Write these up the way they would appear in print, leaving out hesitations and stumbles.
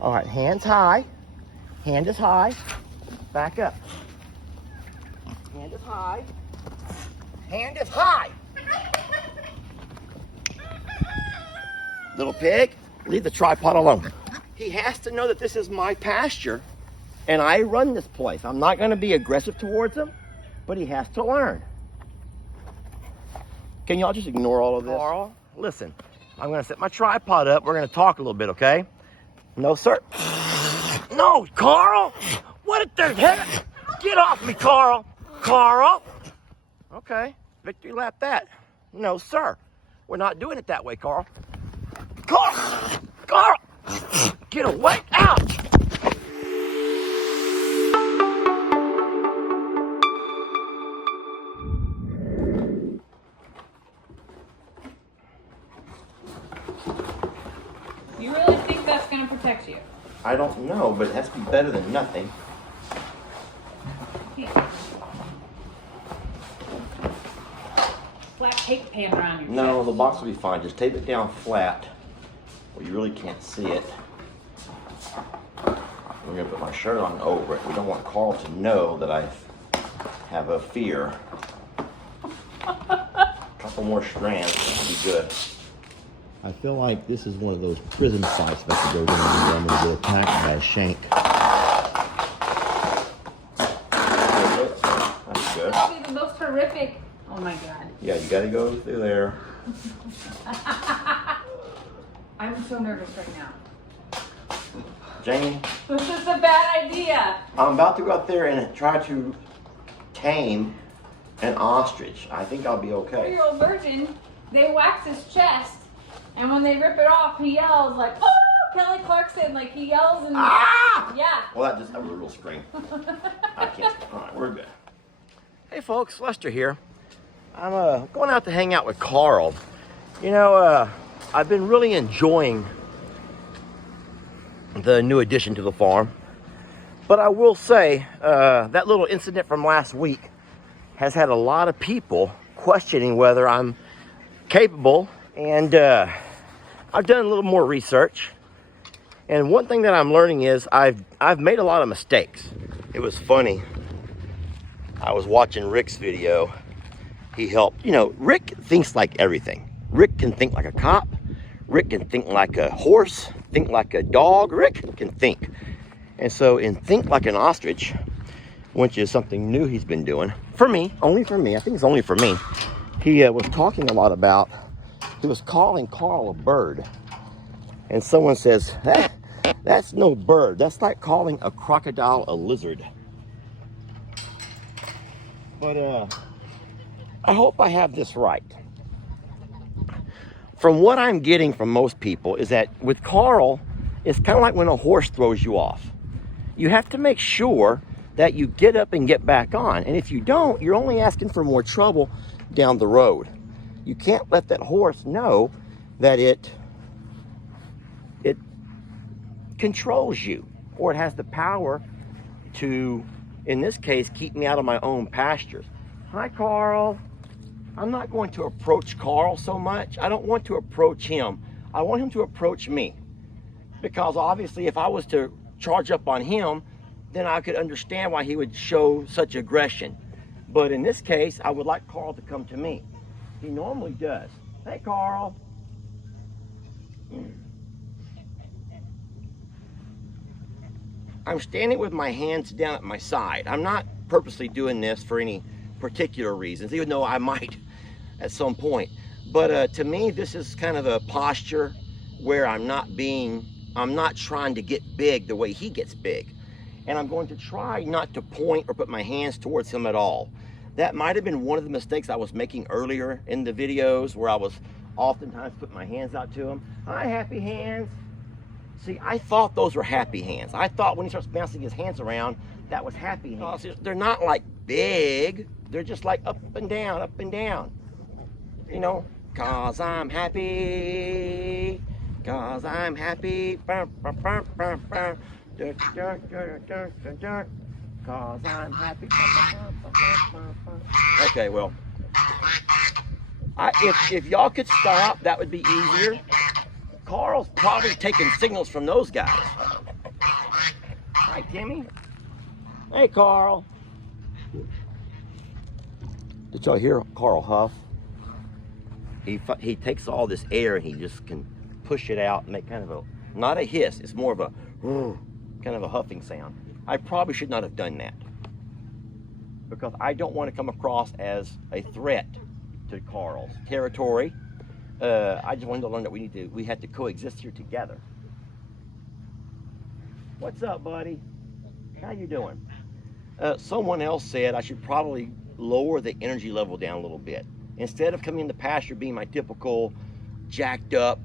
All right, hands high. Hand is high. Back up. Hand is high. Hand is high. Little pig, leave the tripod alone. He has to know that this is my pasture and I run this place. I'm not going to be aggressive towards him, but he has to learn. Can y'all just ignore all of this? Carl, listen, I'm going to set my tripod up. We're going to talk a little bit, okay? No, sir. No, Carl! What the heck? Get off me, Carl! Carl! Okay, victory lap that. No, sir. We're not doing it that way, Carl. Carl! Carl! Get away! Out! You really think that's going to protect you? I don't know, but it has to be better than nothing. Yeah. Flat tape pan around your No, chest. the box will be fine. Just tape it down flat where you really can't see it. I'm going to put my shirt on over it. We don't want Carl to know that I have a fear. A couple more strands will be good. I feel like this is one of those prison fights that could go down and I'm going to get attacked by a shank. That's good. That'd be the most horrific. Oh my God. Yeah, you got to go through there. I'm so nervous right now. Jamie, This is a bad idea. I'm about to go out there and try to tame an ostrich. I think I'll be okay. 3-year-old virgin, they wax his chest, and when they rip it off, he yells like, "Oh, Kelly Clarkson!" Like he yells and Ah! yeah. Well, that just a little scream. I can't. All right, we're good. Hey, folks, Lester here. I'm going out to hang out with Carl. You know, I've been really enjoying the new addition to the farm, but I will say that little incident from last week has had a lot of people questioning whether I'm capable, and I've done a little more research, and one thing that I'm learning is I've made a lot of mistakes. It was funny. I was watching Rick's video. He helped. You know, Rick thinks like everything. Rick can think like a cop. Rick can think like a horse, think like a dog. Rick can think. And so in Think Like an Ostrich, which is something new he's been doing, for me, only for me, I think it's only for me, he was talking a lot about, he was calling Carl a bird. And someone says, that's no bird. That's like calling a crocodile a lizard. But I hope I have this right. From what I'm getting from most people is that with Carl, it's kind of like when a horse throws you off. You have to make sure that you get up and get back on. And if you don't, you're only asking for more trouble down the road. You can't let that horse know that it controls you, or it has the power to, in this case, keep me out of my own pastures. Hi, Carl. I'm not going to approach Carl so much. I don't want to approach him. I want him to approach me. Because obviously if I was to charge up on him, then I could understand why he would show such aggression. But in this case, I would like Carl to come to me. He normally does. Hey, Carl. I'm standing with my hands down at my side. I'm not purposely doing this for any particular reasons, even though I might at some point. But to me, this is kind of a posture where I'm not trying to get big the way he gets big. And I'm going to try not to point or put my hands towards him at all. That might have been one of the mistakes I was making earlier in the videos, where I was oftentimes putting my hands out to him. Hi, happy hands. See, I thought those were happy hands. I thought when he starts bouncing his hands around, that was happy hands. They're not like big. They're just like up and down, up and down. You know, 'cause I'm happy. 'Cause I'm happy. 'Cause I'm happy. Okay, well, if y'all could stop, that would be easier. Carl's probably taking signals from those guys. Hi, Timmy. Hey, Carl. Did y'all hear Carl huff? He takes all this air and he just can push it out and make kind of a, not a hiss, it's more of a kind of a huffing sound. I probably should not have done that because I don't want to come across as a threat to Carl's territory. I just wanted to learn that we had to coexist here together. What's up, buddy? How you doing? Someone else said I should probably lower the energy level down a little bit. Instead of coming in the pasture being my typical jacked up,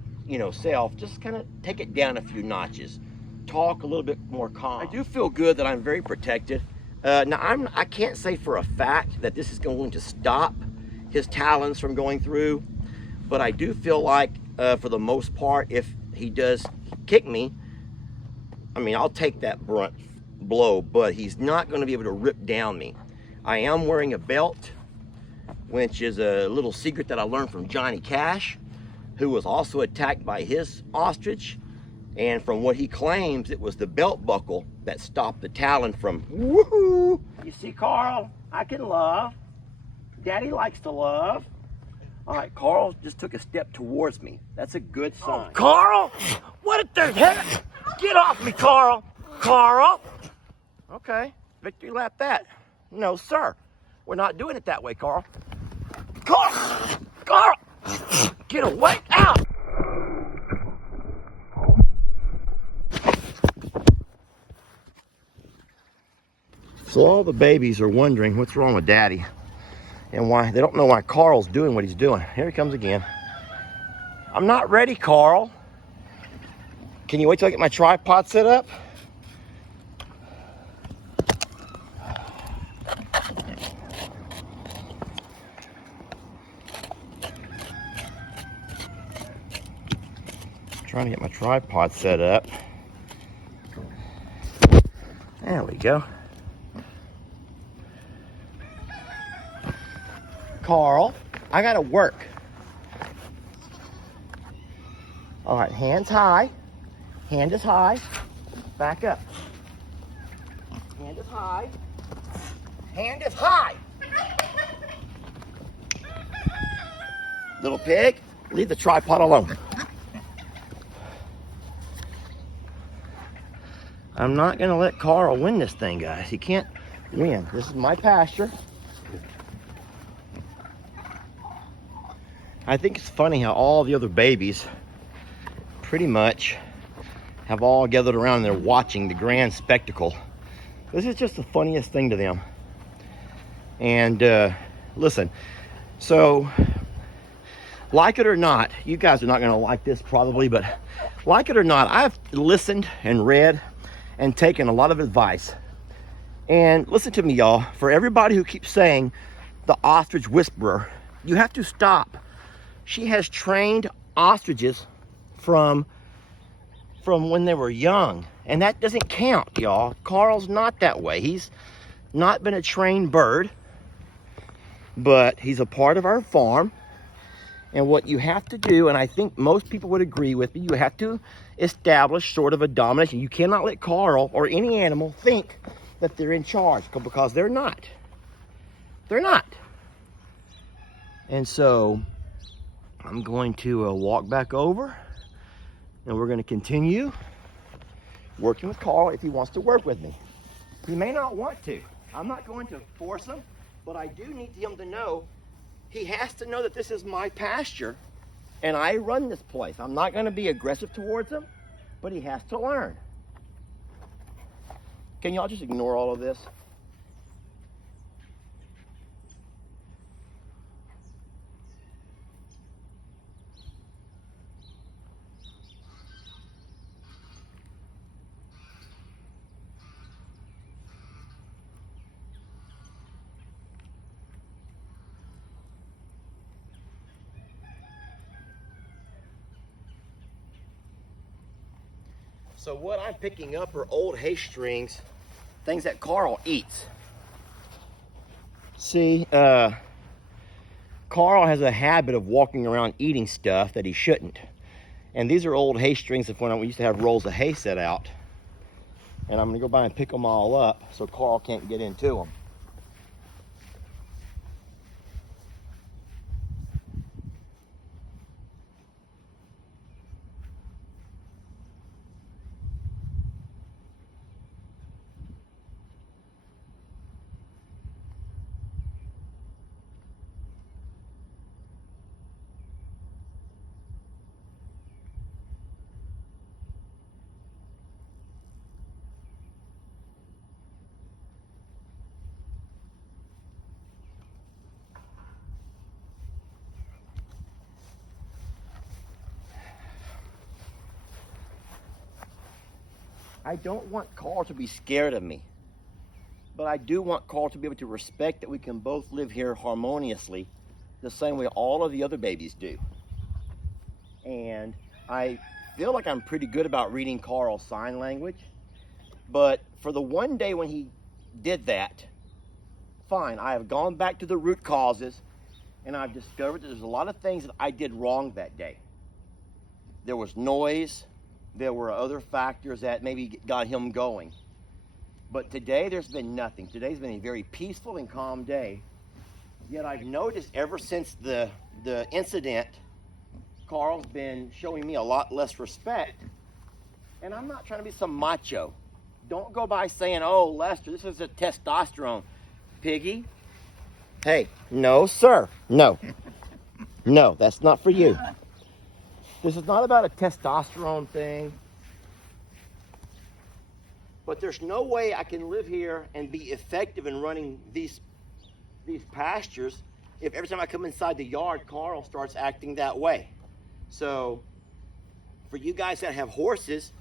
self, just kind of take it down a few notches. Talk a little bit more calm. I do feel good that I'm very protected. Now, I can't say for a fact that this is going to stop his talons from going through, but I do feel like, for the most part, if he does kick me, I mean, I'll take that brunt blow, but he's not going to be able to rip down me. I am wearing a belt, which is a little secret that I learned from Johnny Cash, who was also attacked by his ostrich. And from what he claims, it was the belt buckle that stopped the talon from woohoo. You see, Carl, I can love. Daddy likes to love. All right, Carl just took a step towards me. That's a good sign. Oh, Carl, what the heck? Get off me, Carl. Carl. Okay, victory lap that. No, sir. We're not doing it that way, Carl. Carl! Carl! Get away! Out! So all the babies are wondering what's wrong with Daddy and why they don't know why Carl's doing what he's doing. Here he comes again. I'm not ready, Carl. Can you wait till I get my tripod set up? Trying to get my tripod set up. There we go. Carl, I gotta work. All right, hands high. Hand is high. Back up. Hand is high. Hand is high. Little pig, leave the tripod alone. I'm not gonna let Carl win this thing, guys. He can't win. This is my pasture. I think it's funny how all the other babies pretty much have all gathered around and they're watching the grand spectacle. This is just the funniest thing to them. And listen, so like it or not, you guys are not gonna like this probably, but like it or not, I've listened and read and taken a lot of advice. And listen to me, y'all, for everybody who keeps saying the ostrich whisperer, you have to stop. She has trained ostriches from when they were young, and that doesn't count, y'all. Carl's not that way. He's not been a trained bird, but he's a part of our farm. And what you have to do, and I think most people would agree with me, you have to establish sort of a domination. You cannot let Carl or any animal think that they're in charge, because they're not. They're not. And so I'm going to walk back over, and we're going to continue working with Carl if he wants to work with me. He may not want to. I'm not going to force him, but I do need him to know, he has to know that this is my pasture and I run this place. I'm not going to be aggressive towards him, but he has to learn. Can y'all just ignore all of this? So what I'm picking up are old hay strings, things that Carl eats. See, Carl has a habit of walking around eating stuff that he shouldn't. And these are old hay strings of when we used to have rolls of hay set out. And I'm gonna go by and pick them all up so Carl can't get into them. I don't want Carl to be scared of me, but I do want Carl to be able to respect that we can both live here harmoniously the same way all of the other babies do. And I feel like I'm pretty good about reading Carl's sign language, but for the one day when he did that, fine, I have gone back to the root causes and I've discovered that there's a lot of things that I did wrong that day. There was noise, there were other factors that maybe got him going. But today there's been nothing. Today's been a very peaceful and calm day. Yet I've noticed ever since the incident, Carl's been showing me a lot less respect. And I'm not trying to be some macho. Don't go by saying, oh, Lester, this is a testosterone. Piggy, hey, no, sir. No. No, that's not for you. This is not about a testosterone thing. But there's no way I can live here and be effective in running these pastures if every time I come inside the yard, Carl starts acting that way. So for you guys that have horses,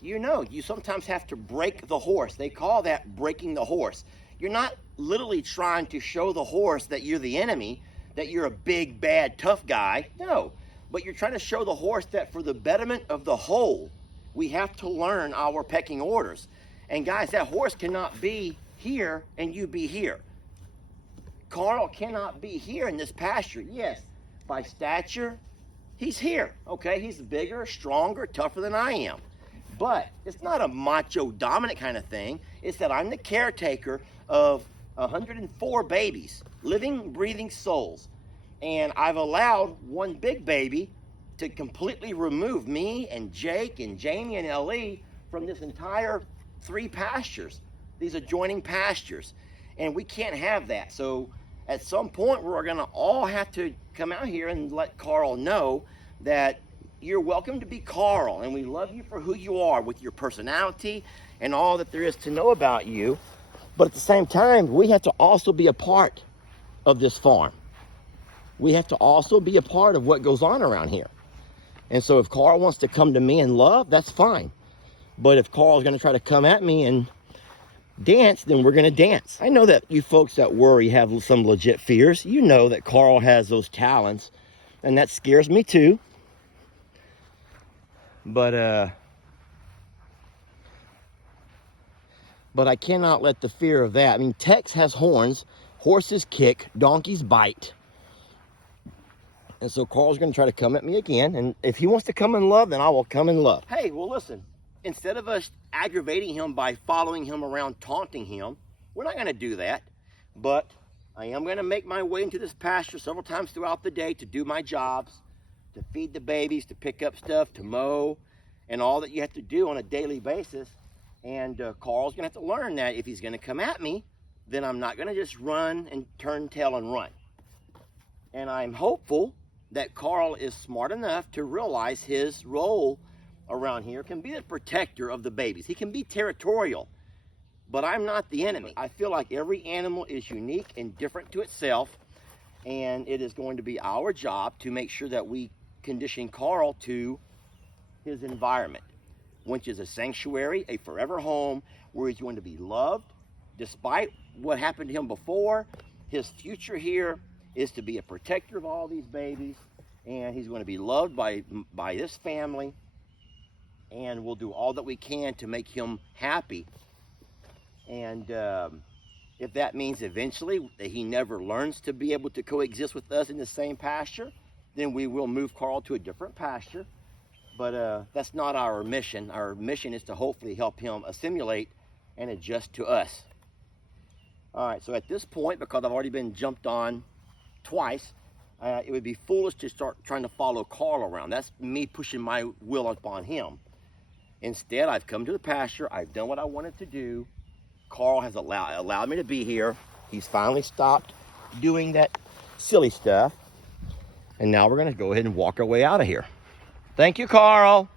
you know, you sometimes have to break the horse. They call that breaking the horse. You're not literally trying to show the horse that you're the enemy, that you're a big, bad, tough guy. No, but you're trying to show the horse that for the betterment of the whole, we have to learn our pecking orders. And guys, that horse cannot be here and you be here. Carl cannot be here in this pasture. Yes, by stature, he's here, okay? He's bigger, stronger, tougher than I am. But it's not a macho dominant kind of thing. It's that I'm the caretaker of 104 babies, living, breathing souls. And I've allowed one big baby to completely remove me and Jake and Jamie and Ellie from this entire 3 pastures, these adjoining pastures. And we can't have that. So at some point, we're gonna all have to come out here and let Carl know that you're welcome to be Carl, and we love you for who you are with your personality and all that there is to know about you. But at the same time, we have to also be a part of this farm. We have to also be a part of what goes on around here. And so if Carl wants to come to me in love, that's fine. But if Carl's gonna try to come at me and dance, then we're gonna dance. I know that you folks that worry have some legit fears. You know that Carl has those talents, and that scares me too. But I cannot let the fear of that. I mean, Tex has horns, horses kick, donkeys bite. And so Carl's gonna try to come at me again. And if he wants to come in love, then I will come in love. Hey, well listen, instead of us aggravating him by following him around, taunting him, we're not gonna do that. But I am gonna make my way into this pasture several times throughout the day to do my jobs, to feed the babies, to pick up stuff, to mow, and all that you have to do on a daily basis. And Carl's gonna have to learn that if he's gonna come at me, then I'm not gonna just run and turn tail and run. And I'm hopeful that Carl is smart enough to realize his role around here can be the protector of the babies. He can be territorial, but I'm not the enemy. I feel like every animal is unique and different to itself, and it is going to be our job to make sure that we condition Carl to his environment, which is a sanctuary, a forever home where he's going to be loved. Despite what happened to him before, his future here is to be a protector of all these babies, and he's going to be loved by this family, and we'll do all that we can to make him happy. And if that means eventually that he never learns to be able to coexist with us in the same pasture, then we will move Carl to a different pasture. But that's not our mission. Our mission is to hopefully help him assimilate and adjust to us. All right, so at this point, because I've already been jumped on twice, it would be foolish to start trying to follow Carl around. That's me pushing my will upon him. Instead, I've come to the pasture. I've done what I wanted to do. Carl has allowed me to be here. He's finally stopped doing that silly stuff. And now we're gonna go ahead and walk our way out of here. Thank you, Carl.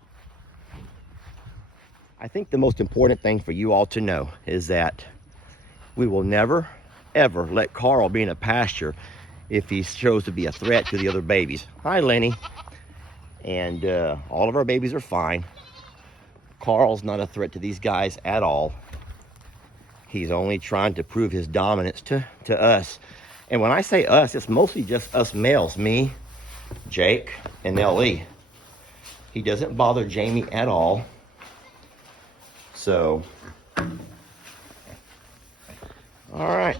I think the most important thing for you all to know is that we will never, ever let Carl be in a pasture if he shows to be a threat to the other babies. Hi, Lenny. And all of our babies are fine. Carl's not a threat to these guys at all. He's only trying to prove his dominance to us. And when I say us, it's mostly just us males, me, Jake, and Ellie. He doesn't bother Jamie at all. So, all right.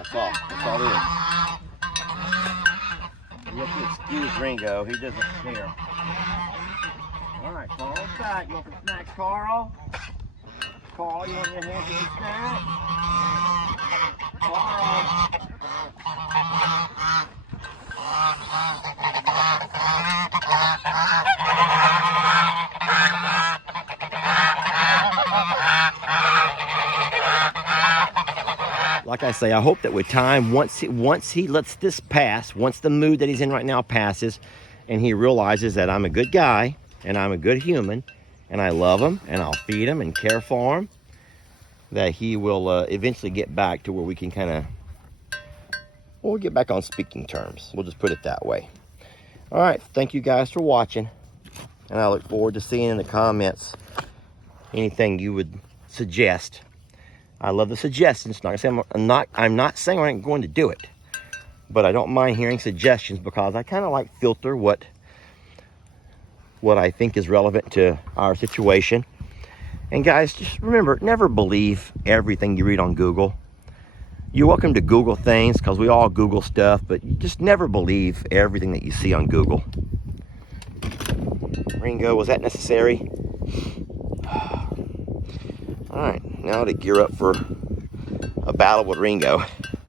That's all it is. You have to excuse Ringo, he doesn't care. All right, Carl's back. You want some snacks, Carl? Carl, you want your hands in snack? Carl. Like I say, I hope that with time, once he lets this pass, once the mood that he's in right now passes, and he realizes that I'm a good guy, and I'm a good human, and I love him, and I'll feed him and care for him, that he will eventually get back to where we can kind of, well, we'll get back on speaking terms. We'll just put it that way. All right, thank you guys for watching, and I look forward to seeing in the comments anything you would suggest. I love the suggestions. I'm not saying I ain't going to do it, but I don't mind hearing suggestions because I kind of like filter what I think is relevant to our situation. And guys, just remember, never believe everything you read on Google. You're welcome to Google things because we all Google stuff, but you just never believe everything that you see on Google. Ringo, was that necessary? All right, now to gear up for a battle with Ringo.